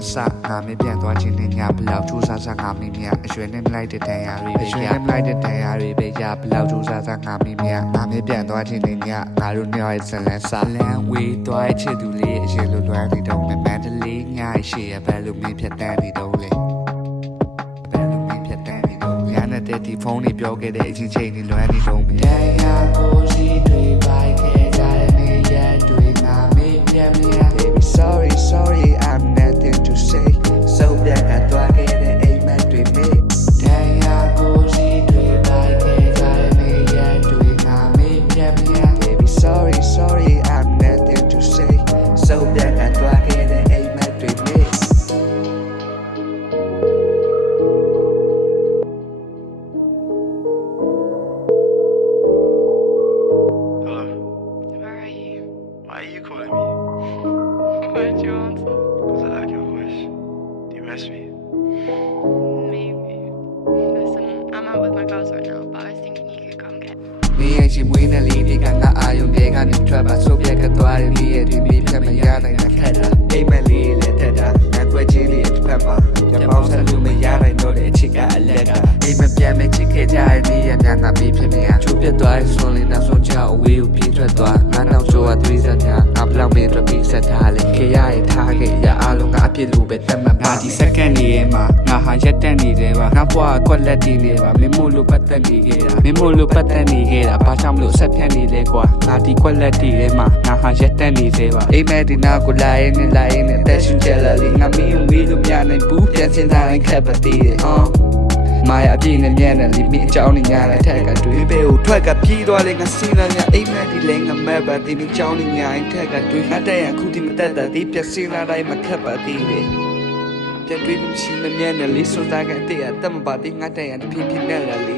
အစငါမပြန်သွားခြင်းနဲ့ညဘလောက်ထူးဆန်းဆန်းငါမိမြအရွယ်နဲ့မလိုက်တဲ့တန်ရာတွေပဲရမလိုက်တဲ့တန်ရာတွေပဲရဘလောက်ထူးဆန်းဆန်းငါမိမြငါမပြန်သွားခြင်းနဲ့ညငါတို့ညရဲ့ဇလန်းစာလန်ဝေးသွားချစ်သူလေးအရင်လိုလွမ်းနေတော့မန်တလေးညရဲ့ရှေ့ရဘယ်လိုမင်းဖြတ်တန်းနေတော့လဲတဲ့ဒီဖုန်းတွေပြောခဲ့တဲ့အချင်းချင်းတွေလွမ်းနေတော့မယ်တရားကိုစီတွေပိုက်ခဲ့ကြတဲ့နေရာတွေငါမေ့ပြန်မြင် Baby sorry I'm nothing to say so black ကတွားခဲ့တဲ့အိမ်မက်တွေမေ့တရားကိုစီတွေပိုက်ခဲ့ကြတဲ့နေရာတွေငါမေ့ပြန်မြင် Baby sorry I'm nothing to say so black ကတွားခဲ့တဲ့အိမ်မက်တွေမေ့Why are you calling me? Why did you answer? Because I like your voice. Do you miss me? Maybe. Listen, I'm out with my class right now, but I was thinking you could come get me. နေရချင်းမွေးနေလေးဒီကငါအာယုံတွေကနေထွက်ပါဆိုပြက်ကသွားတယ်လေးရဲ့ဒီမိဖြတ်မရနိုင်တဲ့ခက်တာအိမ်မက်လေးလည်းတက်တာငါကွက်ချင်းလေးတစ်ဖက်မှာကြပေါင်းဆက်လို့မရနိုင်တော့တဲ့အချစ်ကအလက်ကအိမ်မပြန်မချစ်ခဲ့ကြတဲ့နေ့ရများငါပြီးဖြစ်နေရချိုးပြတ်သွားတဲ့ဆွန်လေးနောက်ဆုံးချအဝေးကိုပြေးထွက်သွားငါနောက်ဆိုကသွေးဆက်တာငါဘလောက်မင်းတို့ပြီးဆက်ထားလေခေရရဲ့ထားခဲ့ရအားလုံးကအဖြစ်လို့ပဲတတ်မှတ်ပါဒီစက္ကန့်နေရဲ့မှာငါဟာရက်တက်နေတယ်ပါငါဘွားကွက်လက်တည်နေပါမင်းမို့လို့ပတ်သက်နေခဲ့တာမင်းမို့လို့ပတ်သက်နေခဲ့တာဘာကြောင့်မလို့ဆက်ဖြတ်နေလဲကွာငါဒီကွက်လက်တည်ထဲမှာငါဟာရက်တက်နေသေးပါအိမ်မက်ဒီနာကိုလာရင်အသက်ရှင်ကြလာလေငါမီးကိုမီးလို့မရနိုင်ဘူးပြန်စင်ထားရင်ခက်ပါသေးတယ်မာယာအပြည့်နဲ့ညံ့တယ်လိမိအကြောင်းနဲ့ညာတဲ့အထက်ကတွေးပဲကိုထွက်ကပြေးသွားလေငါစီးလာညာအိမ်မက်ဒီလဲငါမက်ပါဒီမိအကြောင်းနဲ့ညာအထက်ကတွေးငါတက်ရအခုဒီမတက်တာဒီပြက်စီလာတိုင်းမခက်ပါသေးတယ်ပြန်တွေးမရှိမမြဲနဲ့လေးဆိုတာကအတေးအတမပါသေးငါတက်ရတဖြည်းဖြည်းနဲ့လာလေ